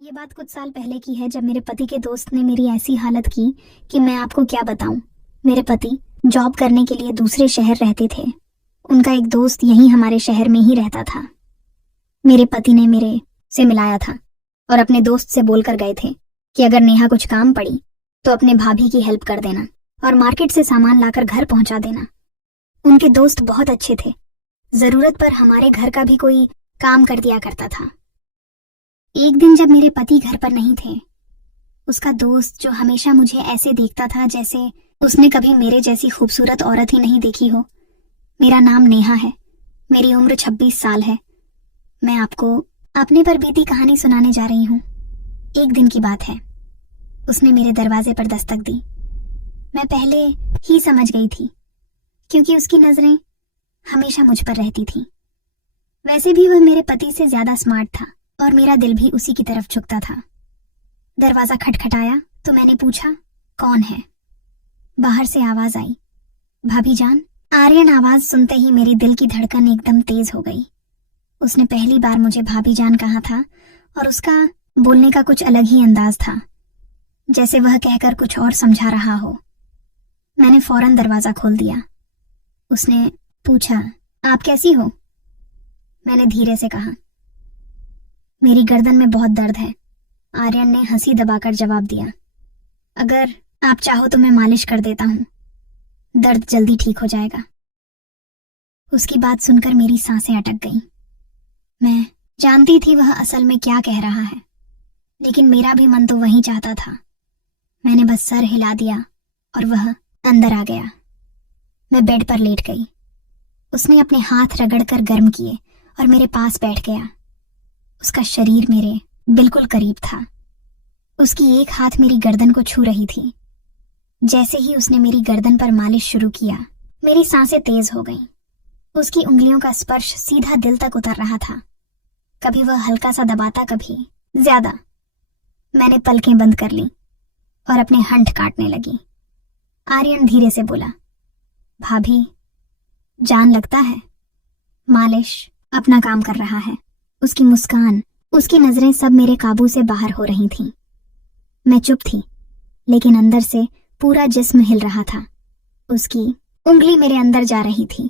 ये बात कुछ साल पहले की है, जब मेरे पति के दोस्त ने मेरी ऐसी हालत की कि मैं आपको क्या बताऊं। मेरे पति जॉब करने के लिए दूसरे शहर रहते थे। उनका एक दोस्त यहीं हमारे शहर में ही रहता था। मेरे पति ने मेरे से मिलाया था और अपने दोस्त से बोलकर गए थे कि अगर नेहा कुछ काम पड़ी तो अपने भाभी की हेल्प कर देना और मार्केट से सामान लाकर घर पहुंचा देना। उनके दोस्त बहुत अच्छे थे। जरूरत पर हमारे घर का भी कोई काम कर दिया करता था। एक दिन जब मेरे पति घर पर नहीं थे, उसका दोस्त, जो हमेशा मुझे ऐसे देखता था जैसे उसने कभी मेरे जैसी खूबसूरत औरत ही नहीं देखी हो। मेरा नाम नेहा है, मेरी उम्र 26 साल है। मैं आपको अपने पर बीती कहानी सुनाने जा रही हूँ। एक दिन की बात है, उसने मेरे दरवाजे पर दस्तक दी। मैं पहले ही समझ गई थी, क्योंकि उसकी नजरें हमेशा मुझ पर रहती थी। वैसे भी वह मेरे पति से ज्यादा स्मार्ट था और मेरा दिल भी उसी की तरफ झुकता था। दरवाजा खटखटाया तो मैंने पूछा, कौन है? बाहर से आवाज आई, भाभी जान। आर्यन आवाज सुनते ही मेरी दिल की धड़कन एकदम तेज हो गई। उसने पहली बार मुझे भाभी जान कहा था और उसका बोलने का कुछ अलग ही अंदाज था, जैसे वह कहकर कुछ और समझा रहा हो। मैंने फौरन दरवाजा खोल दिया। उसने पूछा, आप कैसी हो? मैंने धीरे से कहा, मेरी गर्दन में बहुत दर्द है। आर्यन ने हंसी दबाकर जवाब दिया, अगर आप चाहो तो मैं मालिश कर देता हूँ, दर्द जल्दी ठीक हो जाएगा। उसकी बात सुनकर मेरी सांसें अटक गईं। मैं जानती थी वह असल में क्या कह रहा है, लेकिन मेरा भी मन तो वही चाहता था। मैंने बस सर हिला दिया और वह अंदर आ गया। मैं बेड पर लेट गई। उसने अपने हाथ रगड़कर गर्म किए और मेरे पास बैठ गया। उसका शरीर मेरे बिल्कुल करीब था। उसकी एक हाथ मेरी गर्दन को छू रही थी। जैसे ही उसने मेरी गर्दन पर मालिश शुरू किया, मेरी सांसें तेज हो गईं। उसकी उंगलियों का स्पर्श सीधा दिल तक उतर रहा था। कभी वह हल्का सा दबाता, कभी ज्यादा। मैंने पलकें बंद कर ली और अपने हंठ काटने लगी। आर्यन धीरे से बोला, भाभी जान लगता है मालिश अपना काम कर रहा है। उसकी मुस्कान, उसकी नजरें सब मेरे काबू से बाहर हो रही थीं। मैं चुप थी, लेकिन अंदर से पूरा जिस्म हिल रहा था। उसकी उंगली मेरे अंदर जा रही थी।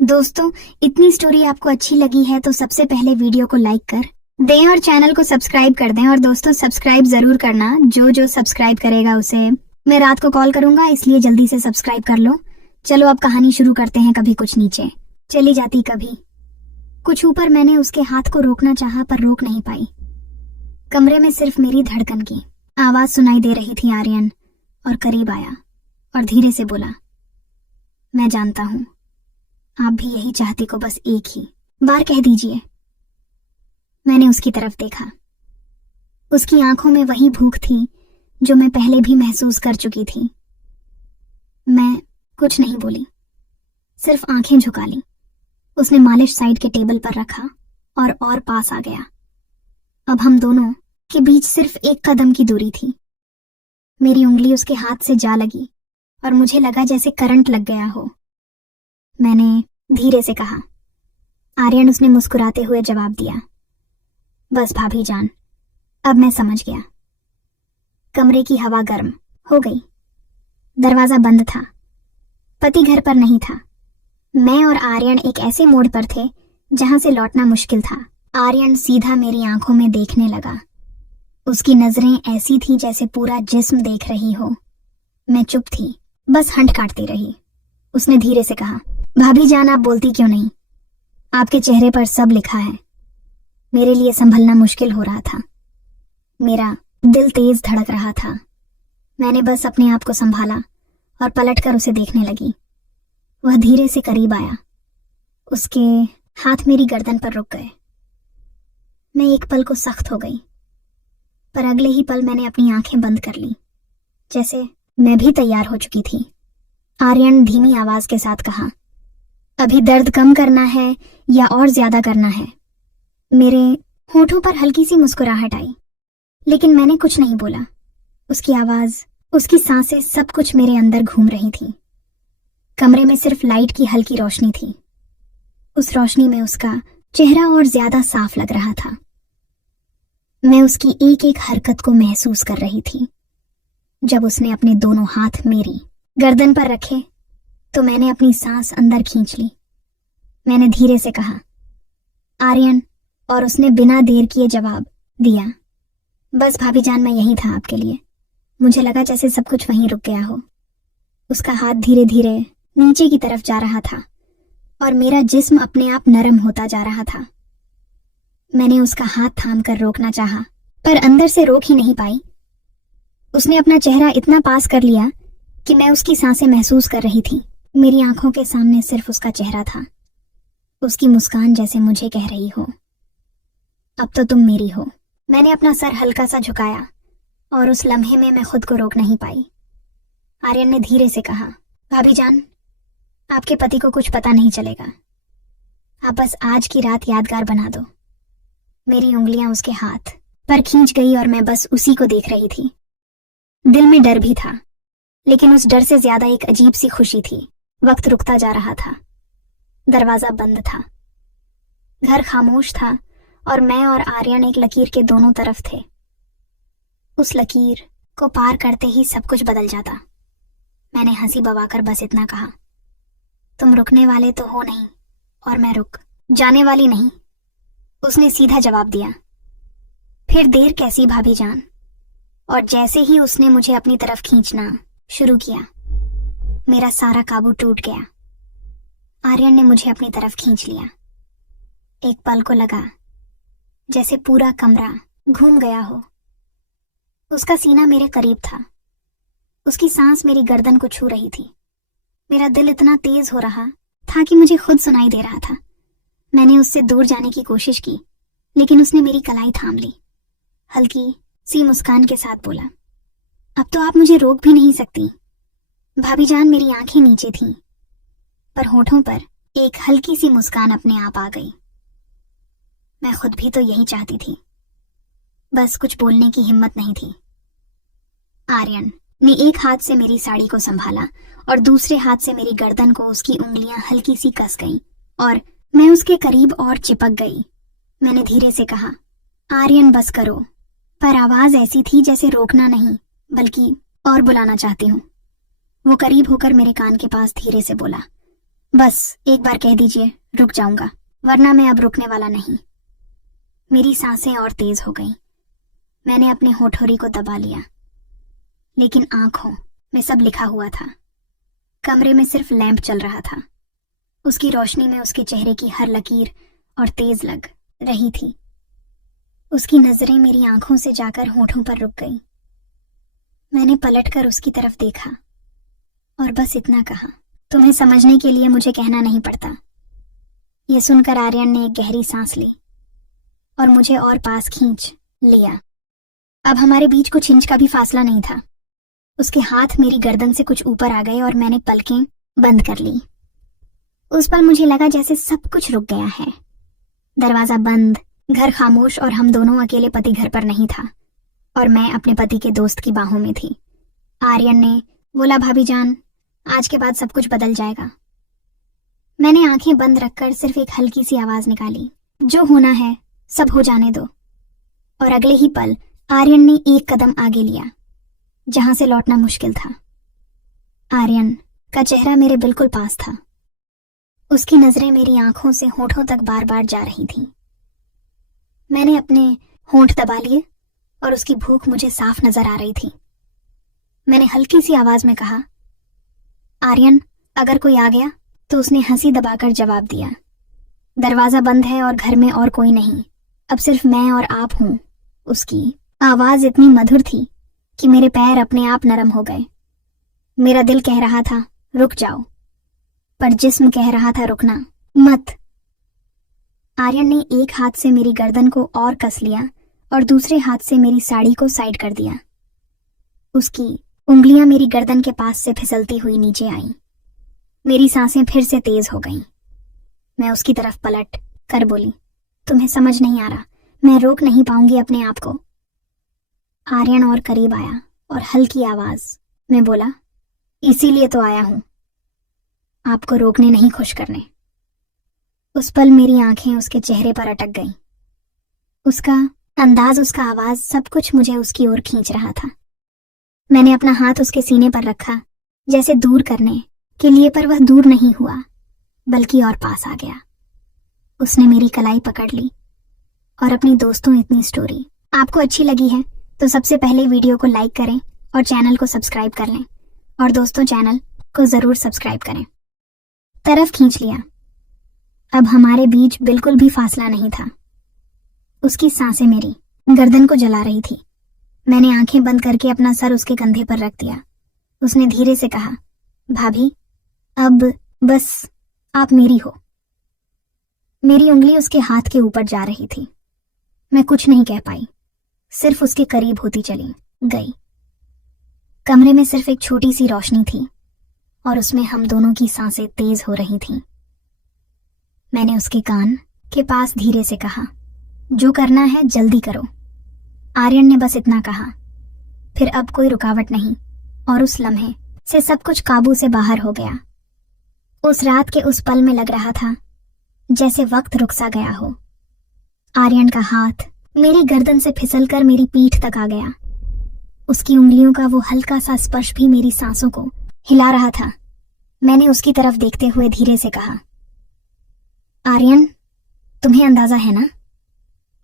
दोस्तों, इतनी स्टोरी आपको अच्छी लगी है तो सबसे पहले वीडियो को लाइक कर दें और चैनल को सब्सक्राइब कर दें। और दोस्तों, सब्सक्राइब जरूर करना। जो सब्सक्राइब करेगा उसे मैं रात को कॉल करूंगा, इसलिए जल्दी से सब्सक्राइब कर लो। चलो अब कहानी शुरू करते हैं। कभी कुछ नीचे चली जाती, कभी कुछ ऊपर। मैंने उसके हाथ को रोकना चाहा पर रोक नहीं पाई। कमरे में सिर्फ मेरी धड़कन की आवाज सुनाई दे रही थी। आर्यन और करीब आया और धीरे से बोला, मैं जानता हूं आप भी यही चाहती को, बस एक ही बार कह दीजिए। मैंने उसकी तरफ देखा। उसकी आंखों में वही भूख थी जो मैं पहले भी महसूस कर चुकी थी। मैं कुछ नहीं बोली, सिर्फ आंखें झुका ली। उसने मालिश साइड के टेबल पर रखा और पास आ गया। अब हम दोनों के बीच सिर्फ एक कदम की दूरी थी। मेरी उंगली उसके हाथ से जा लगी और मुझे लगा जैसे करंट लग गया हो। मैंने धीरे से कहा, आर्यन। उसने मुस्कुराते हुए जवाब दिया, बस भाभी जान, अब मैं समझ गया। कमरे की हवा गर्म हो गई। दरवाजा बंद था। पति घर पर नहीं था। मैं और आर्यन एक ऐसे मोड़ पर थे जहां से लौटना मुश्किल था। आर्यन सीधा मेरी आंखों में देखने लगा। उसकी नजरें ऐसी थी जैसे पूरा जिस्म देख रही हो। मैं चुप थी, बस हंठ काटती रही। उसने धीरे से कहा, भाभी जान, आप बोलती क्यों नहीं? आपके चेहरे पर सब लिखा है। मेरे लिए संभलना मुश्किल हो रहा था। मेरा दिल तेज धड़क रहा था। मैंने बस अपने आप को संभाला और पलटकर उसे देखने लगी। वह धीरे से करीब आया। उसके हाथ मेरी गर्दन पर रुक गए। मैं एक पल को सख्त हो गई, पर अगले ही पल मैंने अपनी आंखें बंद कर ली, जैसे मैं भी तैयार हो चुकी थी। आर्यन धीमी आवाज के साथ कहा, अभी दर्द कम करना है या और ज्यादा करना है? मेरे होठों पर हल्की सी मुस्कुराहट आई, लेकिन मैंने कुछ नहीं बोला। उसकी आवाज, उसकी सांसें, सब कुछ मेरे अंदर घूम रही थी। कमरे में सिर्फ लाइट की हल्की रोशनी थी। उस रोशनी में उसका चेहरा और ज्यादा साफ लग रहा था। मैं उसकी एक एक हरकत को महसूस कर रही थी। जब उसने अपने दोनों हाथ मेरी गर्दन पर रखे तो मैंने अपनी सांस अंदर खींच ली। मैंने धीरे से कहा, आर्यन, और उसने बिना देर किए जवाब दिया, बस भाभी जान, मैं यही था आपके लिए। मुझे लगा जैसे सब कुछ वहीं रुक गया हो। उसका हाथ धीरे धीरे नीचे की तरफ जा रहा था और मेरा जिस्म अपने आप नरम होता जा रहा था। मैंने उसका हाथ थामकर रोकना चाहा, पर अंदर से रोक ही नहीं पाई। उसने अपना चेहरा इतना पास कर लिया कि मैं उसकी सांसें महसूस कर रही थी। मेरी आंखों के सामने सिर्फ उसका चेहरा था, उसकी मुस्कान जैसे मुझे कह रही हो, अब तो तुम मेरी हो। मैंने अपना सर हल्का सा झुकाया और उस लम्हे में मैं खुद को रोक नहीं पाई। आर्यन ने धीरे से कहा, भाभी जान, आपके पति को कुछ पता नहीं चलेगा। आप बस आज की रात यादगार बना दो। मेरी उंगलियां उसके हाथ पर खींच गई और मैं बस उसी को देख रही थी। दिल में डर भी था, लेकिन उस डर से ज्यादा एक अजीब सी खुशी थी। वक्त रुकता जा रहा था। दरवाजा बंद था, घर खामोश था और मैं और आर्यन एक लकीर के दोनों तरफ थे। उस लकीर को पार करते ही सब कुछ बदल जाता। मैंने हंसी बवाकर बस इतना कहा, तुम रुकने वाले तो हो नहीं, और मैं रुक जाने वाली नहीं। उसने सीधा जवाब दिया, फिर देर कैसी भाभी जान। और जैसे ही उसने मुझे अपनी तरफ खींचना शुरू किया, मेरा सारा काबू टूट गया। आर्यन ने मुझे अपनी तरफ खींच लिया। एक पल को लगा जैसे पूरा कमरा घूम गया हो। उसका सीना मेरे करीब था, उसकी सांस मेरी गर्दन को छू रही थी। मेरा दिल इतना तेज हो रहा था कि मुझे खुद सुनाई दे रहा था। मैंने उससे दूर जाने की कोशिश की, लेकिन उसने मेरी कलाई थाम ली। हल्की सी मुस्कान के साथ बोला, अब तो आप मुझे रोक भी नहीं सकती। भाभी जान, मेरी आंखें नीचे थीं, पर होठों पर एक हल्की सी मुस्कान अपने आप आ गई। मैं खुद भी तो यही चाहती थी, बस कुछ बोलने की हिम्मत नहीं थी। आर्यन ने एक हाथ से मेरी साड़ी को संभाला और दूसरे हाथ से मेरी गर्दन को उसकी उंगलियां हल्की सी कस गईं और मैं उसके करीब और चिपक गई। मैंने धीरे से कहा, आर्यन बस करो, पर आवाज ऐसी थी जैसे रोकना नहीं बल्कि और बुलाना चाहती हूँ। वो करीब होकर मेरे कान के पास धीरे से बोला, बस एक बार कह दीजिए, रुक जाऊंगा, वरना मैं अब रुकने वाला नहीं। मेरी सांसें और तेज हो गईं। मैंने अपने होठोरी को दबा लिया, लेकिन आंखों में सब लिखा हुआ था। कमरे में सिर्फ लैंप चल रहा था। उसकी रोशनी में उसके चेहरे की हर लकीर और तेज लग रही थी। उसकी नजरें मेरी आंखों से जाकर होठों पर रुक गई। मैंने पलटकर उसकी तरफ देखा और बस इतना कहा, तुम्हें समझने के लिए मुझे कहना नहीं पड़ता। यह सुनकर आर्यन ने एक गहरी सांस ली और मुझे और पास खींच लिया। अब हमारे बीच कुछ इंच का भी फासला नहीं था। उसके हाथ मेरी गर्दन से कुछ ऊपर आ गए और मैंने पलकें बंद कर ली। उस पल मुझे लगा जैसे सब कुछ रुक गया है। दरवाजा बंद, घर खामोश और हम दोनों अकेले। पति घर पर नहीं था और मैं अपने पति के दोस्त की बाहों में थी। आर्यन ने बोला, भाभी जान, आज के बाद सब कुछ बदल जाएगा। मैंने आंखें बंद रखकर सिर्फ एक हल्की सी आवाज निकाली, जो होना है सब हो जाने दो। और अगले ही पल आर्यन ने एक कदम आगे लिया, जहां से लौटना मुश्किल था। आर्यन का चेहरा मेरे बिल्कुल पास था। उसकी नजरें मेरी आंखों से होठों तक बार बार जा रही थीं। मैंने अपने होंठ दबा लिए और उसकी भूख मुझे साफ नजर आ रही थी। मैंने हल्की सी आवाज में कहा, आर्यन, अगर कोई आ गया तो उसने हंसी दबाकर जवाब दिया, दरवाजा बंद है और घर में और कोई नहीं, अब सिर्फ मैं और आप हूं। उसकी आवाज इतनी मधुर थी कि मेरे पैर अपने आप नरम हो गए। मेरा दिल कह रहा था रुक जाओ, पर जिस्म कह रहा था रुकना मत। आर्यन ने एक हाथ से मेरी गर्दन को और कस लिया और दूसरे हाथ से मेरी साड़ी को साइड कर दिया। उसकी उंगलियां मेरी गर्दन के पास से फिसलती हुई नीचे आईं। मेरी सांसें फिर से तेज हो गईं। मैं उसकी तरफ पलट कर बोली, तुम्हें समझ नहीं आ रहा, मैं रोक नहीं पाऊंगी अपने आप को। आर्यन और करीब आया और हल्की आवाज में बोला, इसीलिए तो आया हूं, आपको रोकने नहीं, खुश करने। उस पल मेरी आंखें उसके चेहरे पर अटक गईं। उसका अंदाज, उसका आवाज, सब कुछ मुझे उसकी ओर खींच रहा था। मैंने अपना हाथ उसके सीने पर रखा, जैसे दूर करने के लिए, पर वह दूर नहीं हुआ बल्कि और पास आ गया। उसने मेरी कलाई पकड़ ली और अपनी दोस्तों इतनी स्टोरी आपको अच्छी लगी है तो सबसे पहले वीडियो को लाइक करें और चैनल को सब्सक्राइब कर लें, और दोस्तों चैनल को जरूर सब्सक्राइब करें। तरफ खींच लिया। अब हमारे बीच बिल्कुल भी फासला नहीं था। उसकी सांसें मेरी गर्दन को जला रही थी। मैंने आंखें बंद करके अपना सर उसके कंधे पर रख दिया। उसने धीरे से कहा, भाभी, अब बस आप मेरी हो। मेरी उंगली उसके हाथ के ऊपर जा रही थी। मैं कुछ नहीं कह पाई, सिर्फ उसके करीब होती चली गई। कमरे में सिर्फ एक छोटी सी रोशनी थी और उसमें हम दोनों की सांसें तेज हो रही थीं। मैंने उसके कान के पास धीरे से कहा, जो करना है जल्दी करो। आर्यन ने बस इतना कहा। फिर अब कोई रुकावट नहीं और उस लम्हे से सब कुछ काबू से बाहर हो गया। उस रात के उस पल में लग रहा था जैसे वक्त रुक सा गया हो। आर्यन का हाथ मेरी गर्दन से फिसलकर मेरी पीठ तक आ गया। उसकी उंगलियों का वो हल्का सा स्पर्श भी मेरी सांसों को हिला रहा था। मैंने उसकी तरफ देखते हुए धीरे से कहा, आर्यन, तुम्हें अंदाजा है ना?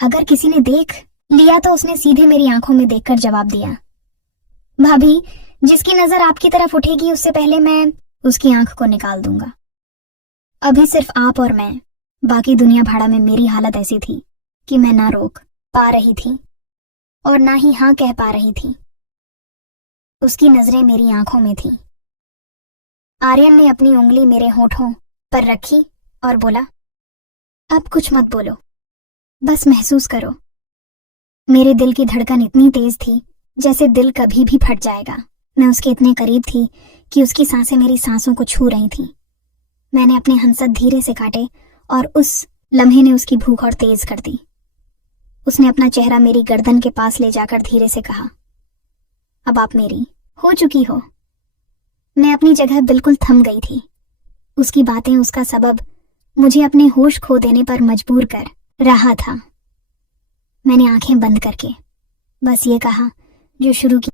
अगर किसी ने देख लिया तो उसने सीधे मेरी आंखों में देखकर जवाब दिया, भाभी, जिसकी नजर आपकी तरफ उठेगी उससे पहले मैं उसकी आंख को निकाल दूंगा। अभी सिर्फ आप और मैं, बाकी दुनिया भाड़ा में मेरी हालत ऐसी थी कि मैं ना रोक पा रही थी और ना ही हां कह पा रही थी। उसकी नजरें मेरी आंखों में थीं। आर्यन ने अपनी उंगली मेरे होठों पर रखी और बोला, अब कुछ मत बोलो, बस महसूस करो। मेरे दिल की धड़कन इतनी तेज थी जैसे दिल कभी भी फट जाएगा। मैं उसके इतने करीब थी कि उसकी सांसें मेरी सांसों को छू रही थीं। मैंने अपने हंसत धीरे से काटे और उस लम्हे ने उसकी भूख और तेज कर दी। उसने अपना चेहरा मेरी गर्दन के पास ले जाकर धीरे से कहा, अब आप मेरी हो चुकी हो। मैं अपनी जगह बिल्कुल थम गई थी। उसकी बातें, उसका सबब मुझे अपने होश खो देने पर मजबूर कर रहा था। मैंने आंखें बंद करके बस ये कहा जो शुरू की।